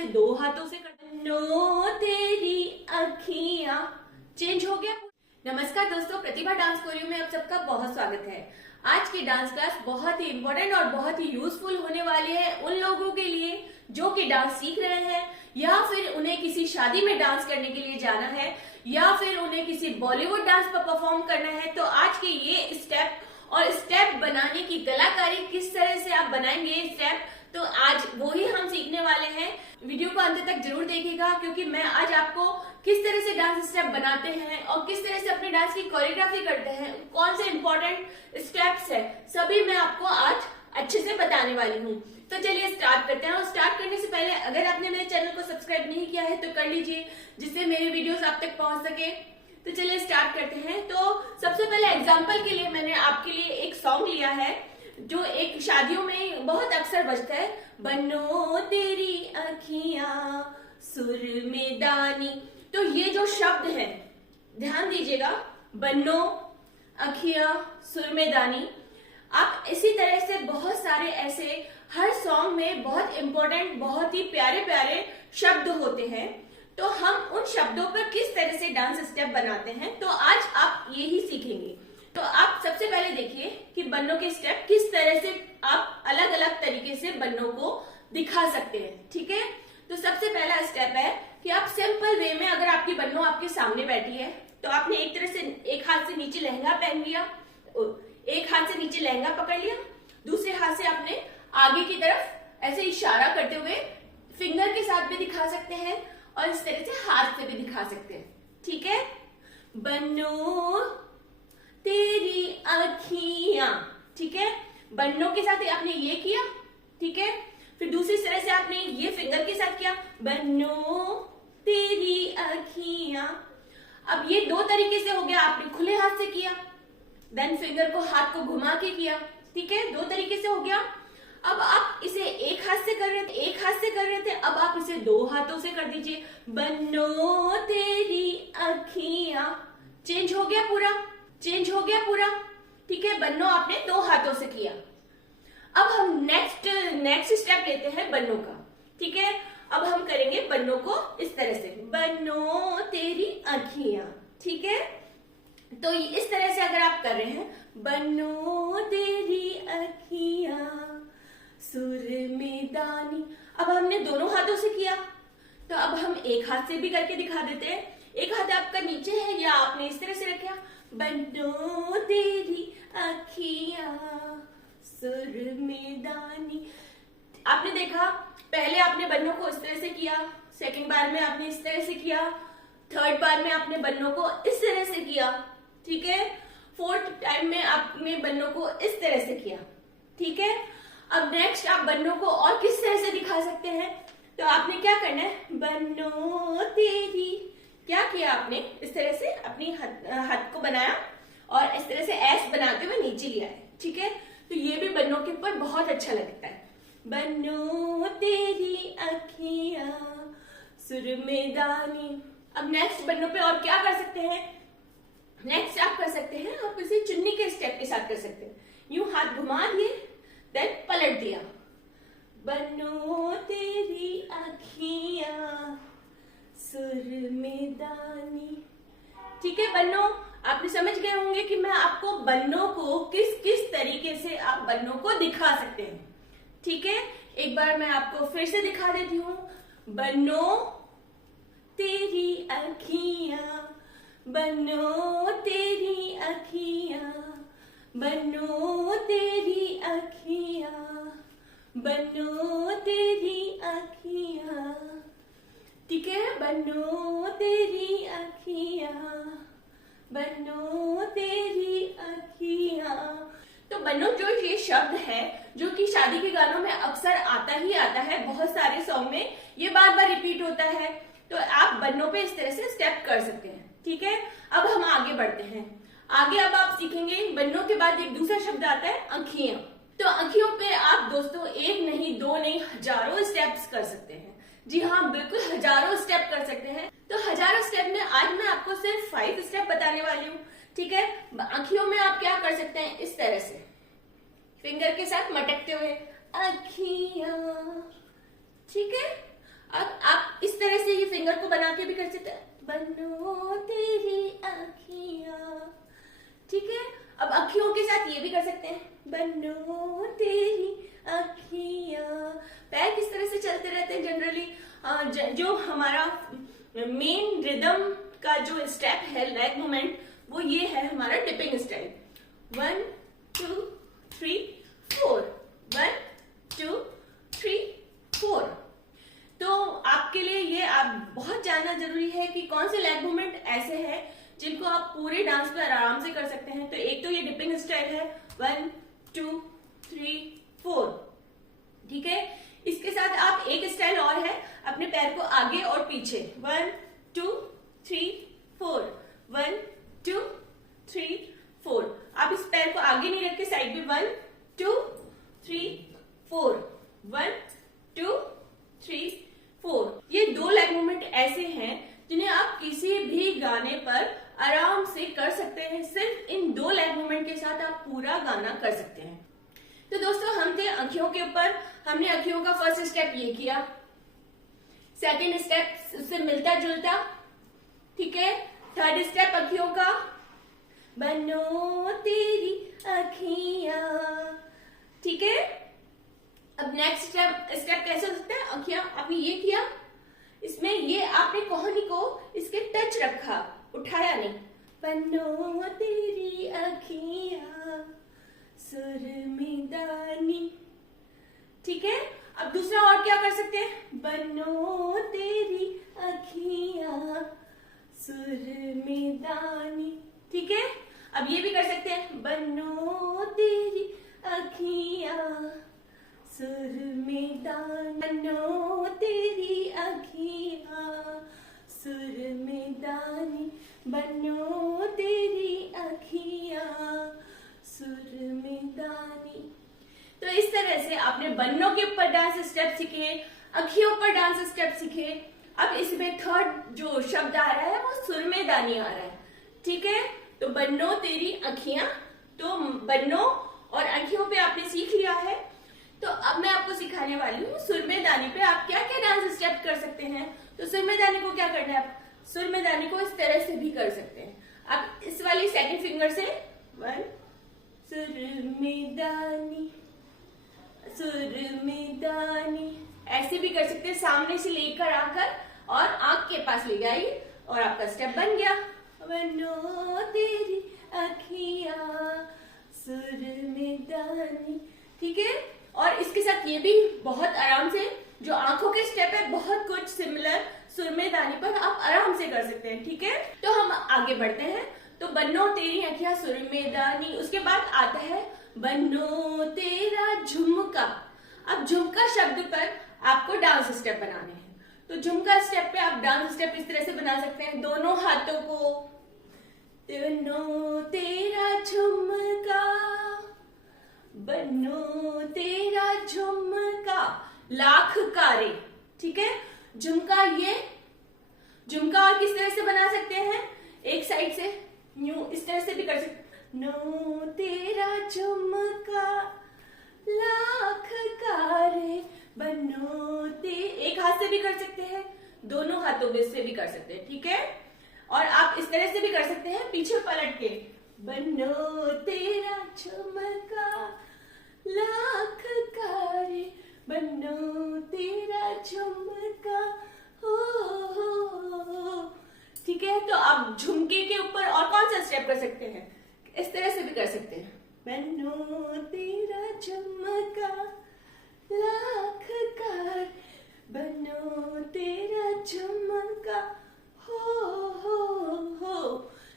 इसे 2 हाथों से नो तेरी अखियां। चेंज हो गया। नमस्कार दोस्तों, प्रतिभा डांस कोरियो में आप सबका बहुत स्वागत है। आज की डांस क्लास बहुत ही इम्पोर्टेंट और बहुत ही यूजफुल होने वाली है उन लोगों के लिए जो कि डांस सीख रहे हैं या फिर उन्हें किसी शादी में डांस करने के लिए जाना है या फिर उन्हें किसी बॉलीवुड डांस पर परफॉर्म करना है। तो आज के ये स्टेप और स्टेप बनाने की कलाकारी किस तरह से आप बनाएंगे ये स्टेप, तो आज वो ही हम सीखने वाले हैं। वीडियो को अंत तक जरूर देखिएगा क्योंकि मैं आज आपको किस तरह से डांस स्टेप बनाते हैं और किस तरह से अपने डांस की कोरियोग्राफी करते हैं, कौन से इंपॉर्टेंट स्टेप्स है, सभी मैं आपको आज अच्छे से बताने वाली हूँ। तो चलिए स्टार्ट करते हैं। और स्टार्ट करने से पहले अगर आपने मेरे चैनल को सब्सक्राइब नहीं किया है तो कर लीजिए, जिससे मेरी वीडियोस आप तक पहुंच सके। तो चलिए स्टार्ट करते हैं। तो सबसे पहले एग्जाम्पल के लिए मैंने आपके लिए एक सॉन्ग लिया है जो एक शादियों में बहुत अक्सर बजता है, बनो तेरी अखियां सुर में दानी। तो ये जो शब्द है ध्यान दीजिएगा, बनो अखियां सुर में दानी। आप इसी तरह से बहुत सारे ऐसे हर सॉन्ग में बहुत इंपॉर्टेंट बहुत ही प्यारे प्यारे शब्द होते हैं। तो हम उन शब्दों पर किस तरह से डांस स्टेप बनाते हैं, तो आज आप ये ही सीखेंगे। तो आप सबसे पहले देखिए कि बन्नों के स्टेप किस तरह से आप अलग अलग तरीके से बन्नों को दिखा सकते हैं। ठीक है, तो सबसे पहला स्टेप है कि आप सिंपल वे में, अगर आपकी बन्नो आपके सामने बैठी है तो आपने एक तरह से एक हाथ से नीचे लहंगा पहन लिया, एक हाथ से नीचे लहंगा पकड़ लिया, दूसरे हाथ से आपने आगे की तरफ ऐसे इशारा करते हुए फिंगर के साथ भी दिखा सकते हैं और इस तरह से हाथ से भी दिखा सकते हैं। ठीक है, बन्नो तेरी अखियां। ठीक है, बन्नों के साथ आपने ये किया। ठीक है, फिर दूसरी तरह से आपने ये फिंगर के साथ किया, बन्नो तेरी अखियां। अब ये दो तरीके से हो गया, आपने खुले हाथ से किया, देन फिंगर को हाथ को घुमा के किया। ठीक है, दो तरीके से हो गया। अब आप इसे एक हाथ से कर रहे थे, अब आप इसे 2 हाथों से कर दीजिए, बन्नो तेरी अखियां। चेंज हो गया पूरा। ठीक है, बन्नो आपने 2 हाथों से किया। अब हम नेक्स्ट स्टेप लेते हैं बन्नों का। ठीक है, अब हम करेंगे बन्नों को इस तरह से, बन्नो तेरी अखियां। ठीक है, तो इस तरह से अगर आप कर रहे हैं, बन्नो तेरी अखियां सुर में दानी। अब हमने दोनों हाथों से किया, तो अब हम एक हाथ से भी करके दिखा देते हैं। एक हाथ आपका नीचे है या आपने इस तरह से रखा, बन्नो तेरी अखियां सुर में दानी। आपने देखा, पहले आपने बन्नों को इस तरह से किया, सेकंड बार में आपने इस तरह से किया, थर्ड बार में आपने बन्नों को इस तरह से किया। ठीक है, फोर्थ टाइम में आपने बन्नों को इस तरह से किया। ठीक है, अब नेक्स्ट आप बन्नों को और किस तरह से दिखा सकते हैं, तो आपने क्या करना है, बन्नो तेरी, क्या किया आपने, इस तरह से अपनी हाथ को बनाया और इस तरह से ऐस बनाते हुए नीचे लिया है। ठीक है, तो ये भी बन्नों के ऊपर बहुत अच्छा लगता है, बन्नो तेरी अखियां सुर में दानी। अब नेक्स्ट बन्नों पे और क्या कर सकते हैं, नेक्स्ट आप कर सकते हैं, आप इसे चुन्नी के स्टेप के साथ कर सकते हैं। यूं हाथ घुमा दिए, देन पलट दिया, बन्नो तेरी अखियां सुर में दानी। ठीक है बन्नो, आपने समझ गए होंगे कि मैं आपको बन्नों को किस किस तरीके से आप बन्नों को दिखा सकते हैं। ठीक है, एक बार मैं आपको फिर से दिखा देती हूँ, बन्नो तेरी अखियां, बन्नो तेरी अखियां, बन्नो तेरी अखियां, बन्नो तेरी अखियां। ठीक है, बन्नो तेरी अखियां, बन्नो तेरी अखियां। तो बन्नो जो ये शब्द है जो कि शादी के गानों में अक्सर आता ही आता है, बहुत सारे सॉन्ग में ये बार बार रिपीट होता है, तो आप बन्नों पे इस तरह से स्टेप कर सकते हैं। ठीक है, अब हम आगे बढ़ते हैं। आगे अब आप सीखेंगे, बन्नों के बाद एक दूसरा शब्द आता है आँखियां। तो आँखियों पे आप दोस्तों एक नहीं, दो नहीं, हजारों स्टेप्स कर सकते हैं। जी हाँ, बिल्कुल हजारों स्टेप कर सकते हैं। तो हजारों स्टेप में आज मैं आपको सिर्फ 5 स्टेप बताने वाली हूँ। ठीक है, आँखियों में आप क्या कर सकते हैं, इस तरह से फिंगर के साथ मटकते हुए आँखियां। ठीक है, अब आप इस तरह से ये फिंगर को बना के भी कर सकते हैं, बनो तेरी अखियां, ठीक है। अब अखियों के साथ ये भी कर सकते हैं, बनो तेरी अखियां। पैर किस तरह से चलते रहते हैं जनरली, जो हमारा मेन रिदम का जो स्टेप है लेग मूवमेंट, वो ये है हमारा डिपिंग स्टाइल। 1 2 3 4, 1 2 3 4। तो आपके लिए ये आप बहुत जानना जरूरी है कि कौन से लेग मूवमेंट ऐसे हैं जिनको आप पूरे डांस पर आराम से कर सकते हैं। तो एक तो ये डिपिंग स्टाइल है, 1 2 3 4, ठीक है। इसके साथ आप एक स्टाइल और है, अपने पैर को आगे और पीछे, 1 2 3 4, 1 2 3 4। आप इस पैर को आगे नहीं रख के साइड में 1 2 3 4, 1 2 3 4। ये दो लेग मूवमेंट ऐसे हैं जिन्हें आप किसी भी गाने पर आराम से कर सकते हैं। सिर्फ इन दो लेग मूवमेंट के साथ आप पूरा गाना कर सकते हैं। तो दोस्तों, हम थे आंखों के ऊपर। हमने आंखों का फर्स्ट स्टेप ये किया, सेकंड स्टेप उससे मिलता जुलता, ठीक है। थर्ड स्टेप आंखों का, बनो तेरी अखियां, ठीक है। अब नेक्स्ट स्टेप कैसे हो सकता है, आंखियां आपने ये किया, इसमें ये आपने कोहनी को इसके टच रखा, उठाया नहीं, बनो तेरी अखियां सुरमिदानी, ठीक है। अब दूसरा और क्या कर सकते हैं, बनो तेरी अखियां सुरमिदानी, ठीक है। अब ये भी कर सकते हैं, बनो तेरी अखियां सुरमिदानी, बनो तेरी अखियां सुरमिदानी, बनो तेरी अखियां सुरमिदानी। तो इस तरह से आपने बन्नों के ऊपर डांस स्टेप सीखे, अखियों पर डांस स्टेप सीखे। अब इसमें थर्ड जो शब्द आ रहा है वो सुरमेदानी आ रहा है, ठीक है। तो बन्नो तेरी अखियां, तो बन्नों और अखियों पे आपने सीख लिया है। तो अब मैं आपको सिखाने वाली हूँ सुरमेदानी पे आप क्या क्या डांस स्टेप कर सकते हैं। तो सुरमेदानी को क्या करना है, आप सुरमेदानी को इस तरह से भी कर सकते हैं। आप इस वाली सेकंड फिंगर से 1 सुरमेदानी सुरमेदानी ऐसे भी कर सकते हैं, सामने से लेकर आकर और आंख के पास ले जाइए और आपका स्टेप बन गया, बनो तेरी अखियां सुरमेदानी, ठीक है। और इसके साथ ये भी बहुत आराम से जो आंखों के स्टेप है, बहुत कुछ सिमिलर सुरमेदानी पर आप आराम से कर सकते हैं, ठीक है। तो हम आगे बढ़ते हैं। तो बन्नो तेरी अखियां सुरमेदानी, उसके बाद आता है बन्नो तेरा झुमका। अब झुमका शब्द पर आपको डांस स्टेप बनाने हैं। तो झुमका स्टेप पे आप डांस स्टेप इस तरह से बना सकते हैं, दोनों हाथों को, बन्नो तेरा झुमका, बन्नो तेरा झुमका, लाख कारे, ठीक है। झुमका, ये झुमका और किस तरह से बना सकते हैं, एक साइड से यूं इस तरह से भी कर सकते, नो तेरा झुमका लाख कारे, बनो ते, एक हाथ से भी कर सकते हैं, दोनों हाथों से भी कर सकते हैं, ठीक है। और आप इस तरह से भी कर सकते हैं पीछे पलट के, बनो तेरा झुमका लाख कारे, बनो तेरा झुमका हो, ठीक है। तो आप झुमके के ऊपर और कौन सा स्टेप कर सकते हैं, इस तरह से भी कर सकते हैं, बनो तेरा झुमका लाख कार, बनो तेरा झुमका हो।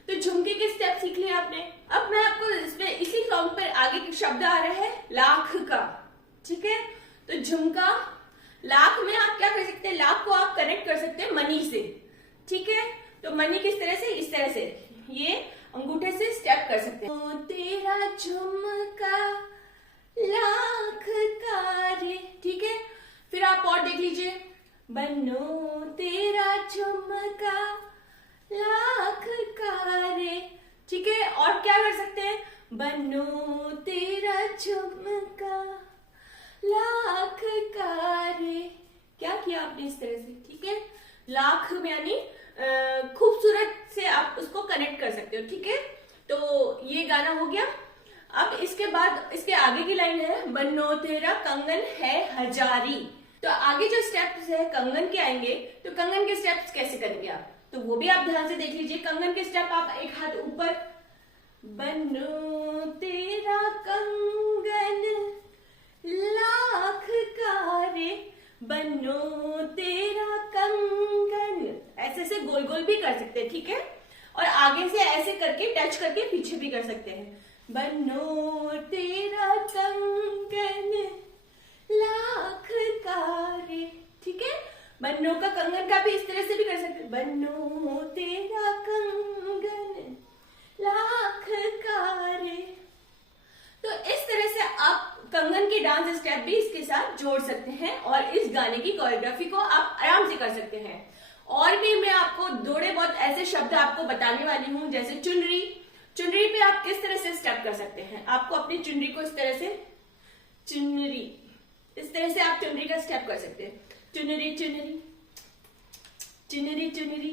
तो झुमके के स्टेप सीख लिया आपने। अब मैं आपको इसमें इसी सॉन्ग पर आगे के शब्द आ रहा है लाख का, ठीक है। तो झुमका, लाख में आप क्या कर सकते हैं, लाख को आप कनेक्ट कर सकते हैं मनी से, ठीक है। तो मनी किस तरह से, इस तरह से ये अंगूठे से स्टेप कर सकते हैं, तेरा झुमका लाख कारे, ठीक है। फिर आप और देख लीजिए, बनो तेरा झुमका लाख कारे, ठीक है। और क्या कर सकते हैं, बनो तेरा झुमका लाख कारे, क्या किया किया आपने इस तरह से, ठीक है। लाख यानी खूबसूरत से आप उसको कनेक्ट कर सकते हो, ठीक है। तो ये गाना हो गया। अब इसके बाद इसके आगे की लाइन है बन्नो तेरा कंगन है हजारी। तो आगे जो स्टेप्स है कंगन के आएंगे, तो कंगन के स्टेप्स कैसे करेंगे आप, तो वो भी आप ध्यान से देख लीजिए। कंगन के स्टेप आप एक हाथ ऊपर, बन्नो तेरा कंगन लाख का रे, बन्नो तेरा कंगन, ऐसे से गोल गोल भी कर सकते हैं, ठीक है। और आगे से ऐसे करके टच करके पीछे भी कर सकते हैं, बन्नो तेरा कंगन लाख का रे, ठीक है। बन्नो का कंगन का भी इस तरह से भी कर सकते हैं, बन्नो तेरा कंगन लाख का रे। तो इस तरह से आप कंगन के डांस स्टेप भी इसके साथ जोड़ सकते हैं और इस गाने की कोरियोग्राफी को आप आराम से कर सकते हैं। और भी मैं आपको थोड़े बहुत ऐसे शब्द आपको बताने वाली हूं, जैसे चुनरी। चुनरी पे आप किस तरह से स्टेप कर सकते हैं, आपको अपनी चुनरी को इस तरह से, चुनरी, इस तरह से आप चुनरी का स्टेप कर सकते हैं, चुनरी चुनरी चुनरी चुनरी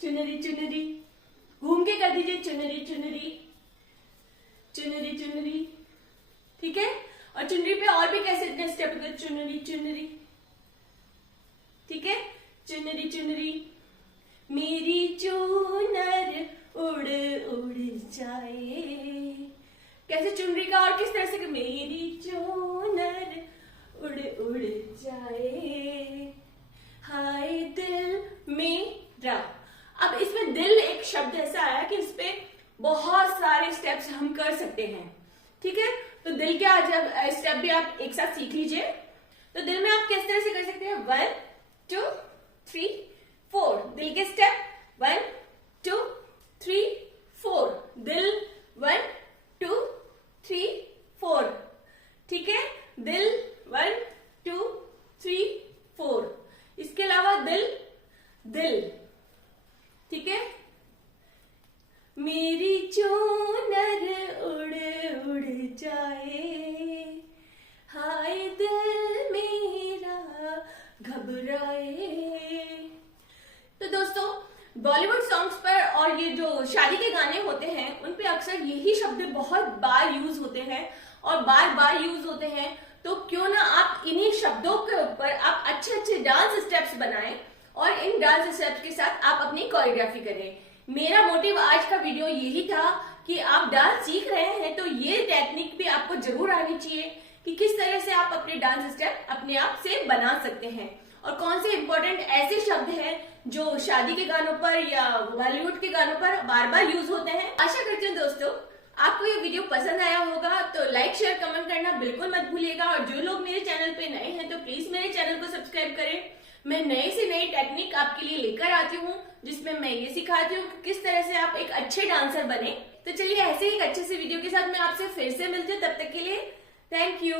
चुनरी चुनरी, घूम के कर दीजिए, चुनरी चुनरी चुनरी चुनरी, ठीक है। और चुनरी पे और भी कैसे स्टेप करते, चुनरी चुनरी, ठीक है, चुनरी चुनरी, मेरी चुनर उड़ उड़ जाए, कैसे चुनरी का और किस तरह से, मेरी चुनर उड़ उड़ जाए, हाय दिल मेरा। अब इसमें दिल एक शब्द ऐसा आया कि इस पे बहुत सारे स्टेप्स हम कर सकते हैं, ठीक है। तो दिल के आज स्टेप भी आप एक साथ सीख लीजिए। तो दिल में आप किस तरह से कर सकते हैं, 1 2 3 4, दिल के स्टेप 1 2 3 4, दिल 1 2 3 4, ठीक है। दिल 1 2 3 4, इसके अलावा दिल दिल, ठीक है। मेरी चुनर उड़ उड़ जाए, हाय दिल मेरा घबराए। तो दोस्तों बॉलीवुड सॉन्ग्स पर और ये जो शादी के गाने होते हैं उन पे अक्सर यही शब्द बहुत बार यूज होते हैं और बार बार यूज होते हैं। तो क्यों ना आप इन्हीं शब्दों के ऊपर आप अच्छे अच्छे डांस स्टेप्स बनाएं और इन डांस स्टेप्स के साथ आप अपनी कोरियोग्राफी करें। मेरा मोटिव आज का वीडियो यही था कि आप डांस सीख रहे हैं तो ये टेक्निक भी आपको जरूर आनी चाहिए कि किस तरह से आप अपने डांस स्टेप अपने आप से बना सकते हैं और कौन से इंपॉर्टेंट ऐसे शब्द हैं जो शादी के गानों पर या बॉलीवुड के गानों पर बार बार यूज होते हैं। आशा करती हूँ दोस्तों आपको ये वीडियो पसंद आया होगा, तो लाइक शेयर कमेंट करना बिल्कुल मत भूलिएगा। और जो लोग मेरे चैनल पे नए हैं तो प्लीज मेरे चैनल को सब्सक्राइब करें। मैं नई से नई टेक्निक आपके लिए लेकर आती हूँ जिसमें मैं ये सिखाती हूँ कि किस तरह से आप एक अच्छे डांसर बने। तो चलिए ऐसे ही एक अच्छे से वीडियो के साथ मैं आपसे फिर से मिलती हूँ, तब तक के लिए थैंक यू।